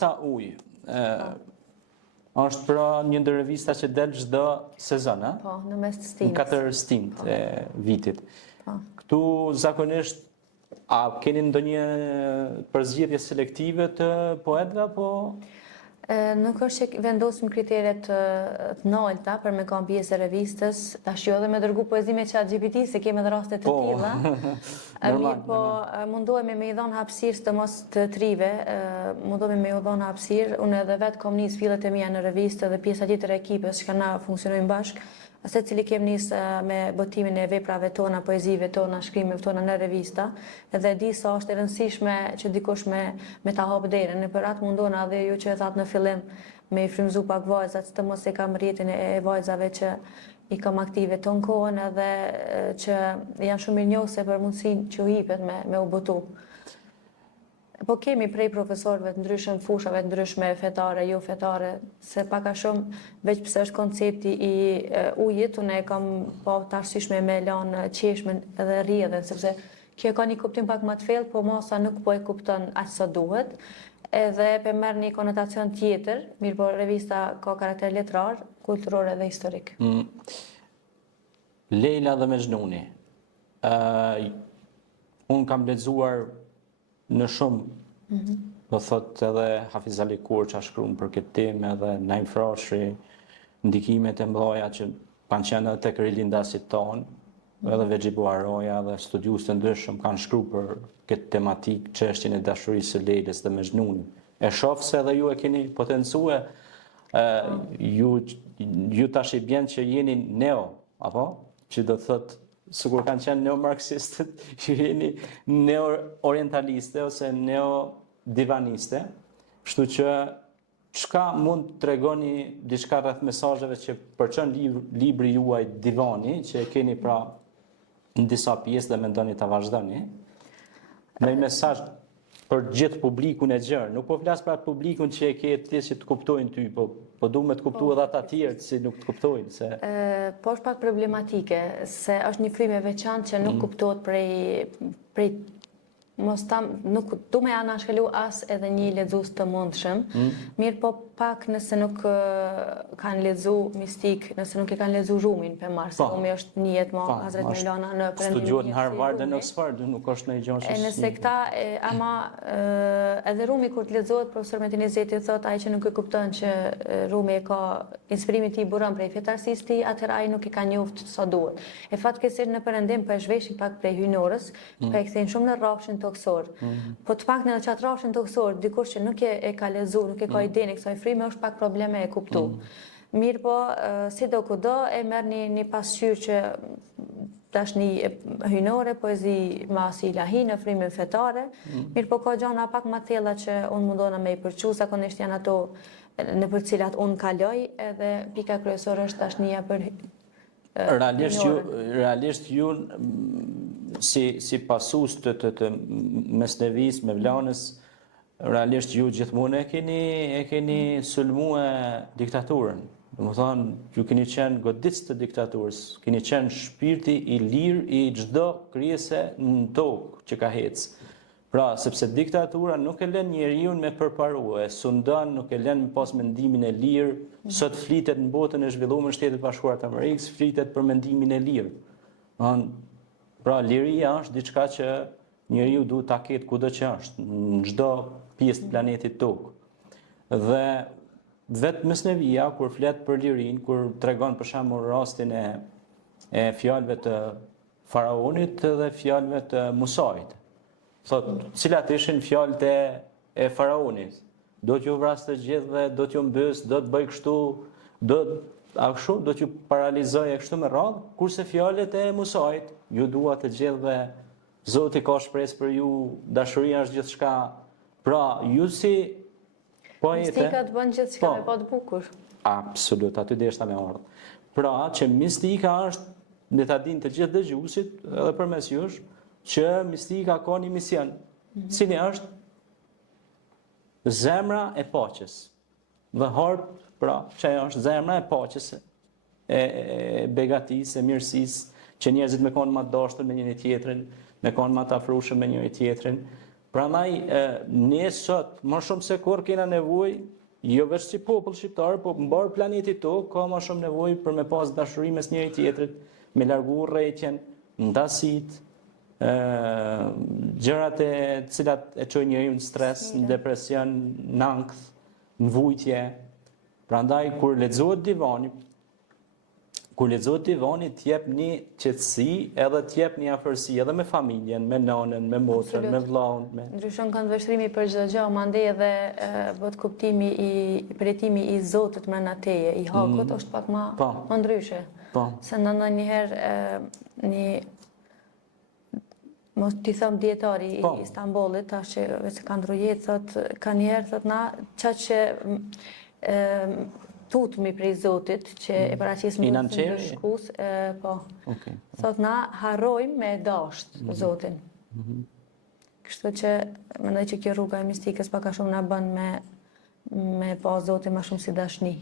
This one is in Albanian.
Sa ujë. Është pra një ndër revista që del çdo sezon, a? Po, në mes të stinës. Në 4 stinët e vitit. Po. Këtu zakonisht a keni ndonjë përzgjedhje selektive të poetëve apo? Nuk është që vendosim kriteret të nolta për me kam pjesë e revistës, tash jo dhe me dërgu poezi me ChatGPT, se kemi edhe raste të tilla. Mirë, po mundohemi me i dhënë hapësirë së mos të trive, mundohemi me i dhënë hapësirë, unë edhe vetë kom nisë fillet e mia në revistë dhe pjesa tjetër e ekipës që na funksionojmë bashkë. Se cili kemi nisë me botimin e veprave tona, poezive tona, shkrimeve tona në revista, edhe di sa është e rëndësishme që dikush me ta hap derën, për atë mundona edhe ju që e thatë në fillim me i frymëzu pak vajzat, të mos e kam rjetin e vajzave që i kam aktive të në kohën edhe që janë shumë i njohëse për mundësin që u hipet me u botu. Po kemi prej profesorëve të ndryshëm, fushave të ndryshme, fetare, jo fetare, se paka shumë, veç pëse është koncepti i ujit, unë e kam po të arsyshme me lanë qeshmen edhe rrjedhen, sepse kjo ka një kuptim pak më të thellë, po masa nuk po e kupton aq sa duhet, edhe pe merr një konotacion tjetër, mirë po revista ka karakter letrar, kulturor edhe historik. Leila dhe Mejnuni. Unë kam lexuar në shumë, do thot edhe Hafiz Ali Kurç ka shkruar për këtë temë, edhe Naim Frashëri, ndikimet e mëdha që kanë qenë edhe tek rilindasit tonë, edhe Vexhibu Aroja dhe studiues të ndryshëm kanë shkruar për këtë tematikë, çështjen e dashurisë së Leilës dhe Mejnunit. E shoh se edhe ju e keni potencuar, ju tash i bën që jeni neo, apo? Që do thot sikur kanë qenë neo-marxistët, që jeni neo-orientaliste ose neo-divaniste, kështu që çka mund të tregoni diçka rreth mesazheve që përçon libri juaj Divani, që e keni pra në disa pjesë dhe mendoni ta vazhdoni, me mesazh për gjithë publikun e gjerë. Nuk po flas për atë publikun që e ke ti që të kuptojnë ty, po du me të kuptu edhe ata tjerë që nuk të kuptojnë. Se... Po është pak problematike, se është një frymë e veçantë që nuk kuptohet prej mos tam, nuk du me anashkalu as edhe një lexues të mundshëm, mirë po pak nëse nuk kanë lexu mistik, nëse nuk e kanë lexu Rumin për marrë, se Rumi është njët ma Hazret Mevlana në përëndimin. Studiuat në Harvard dhe në Oxford, nuk është në i gjonë që nëse këta, ama edhe Rumi kur të lexohet, profesor Metin Izeti thot, ai që nuk e kupton që Rumi e ka inspirimi ti i buron prej fetarsisë ti, atëherë ai nuk e ka njoft sa duhet. E fatkeqësisht në perëndim po e zhveshin pak prej hyjnorës, po e kthejnë shumë në rrafshin toksor. Po të pak në qatë rrafshin toksor, dikush që nuk e ka lexuar, nuk e ka idenë kësaj fryme, është pak probleme e kuptu. Mirë po, si do kudo, e merr një pasqyrë që tash një hyjnore, poezi masi ilahi në frymën fetare, mirë po ka gjana pak më thella që unë mundona me i përçu, zakonisht janë ato në për cilat unë kaloj, edhe pika kryesore është tashnia për Realisht ju si pasus të Mesnevis, Mevlanës, realisht ju gjithmonë e keni sulmue diktaturën. Dhe më thonë, ju keni qenë goditës të diktaturës, keni qenë shpirti i lirë i çdo krijese në tokë që ka hecë. Pra, sepse diktatura nuk e lën njeriu me përparue, sundan nuk e lën me pas mendimin e lirë, sot flitet në botën e zhvilluar në Shtetet Bashkuara të Amerikës, flitet për mendimin e lirë. Pra, liria është diçka që njeriu duhet ta ketë kudo që është, në çdo pjesë të planetit Tokë. Dhe vetë Mesnevia kur flet për lirinë, kur tregon për shembull rastin e fjalëve të faraonit dhe fjalëve të Musait. Thot, cilat ishin fjalët e faraonit? Do t'ju vras të gjithë dhe do t'ju mbys, do të bëj kështu, do t'ju paralizoj e kështu me radhë, kurse fjalët e Musait, ju dua të gjithë dhe Zoti ka shpresë për ju, dashuria është gjithçka. Pra, ju si poete... Mistika të bën gjithçka me pa të bukur. Absolut, aty deshta me ardhë. Pra, që mistika është, ne ta dinë të gjithë dëgjuesit, edhe përmes jush, që mistika ka një mision, cili është zemra e paqes. Dhe harp, pra, që është zemra e paqes, e begatisë, e mirësisë, që njerëzit me konë më të dashur me njëri tjetrin, me konë më të afrueshëm me njëri tjetrin, Prandaj ne sot më shumë se kur kena nevojë, jo vetëm si popull shqiptar, po mbar planeti tokë ka më shumë nevojë për me pas dashuri mes njëri tjetrit, me largu urrëtitjen, ndasit, gjërat e cilat e çojnë njeriu në stres, në depresion, në ankth, në vujtje. Prandaj kur lexohet divani t'jep një qetësi edhe t'jep një afërsi edhe me familjen, me nanën, me motrën, me vllaun, Ndryshon këndvështrimi për çdo gjë, mandej edhe bëhet kuptimi përjetimi i Zotit brenda teje, i hakut është pak më ndryshe. Se ndonjëherë mos t'i them dietari i Istanbulit, tash që vetë ka ndru jetë, thot ka njerë thot na çaq që tutmi prej Zotit, që e paraqesim në shkus, po. Thot na harrojmë me dasht Zotin. Kështu që mendoj që kjo rruga e mistikës pak a shumë na bën me pa Zotin më shumë si dashni.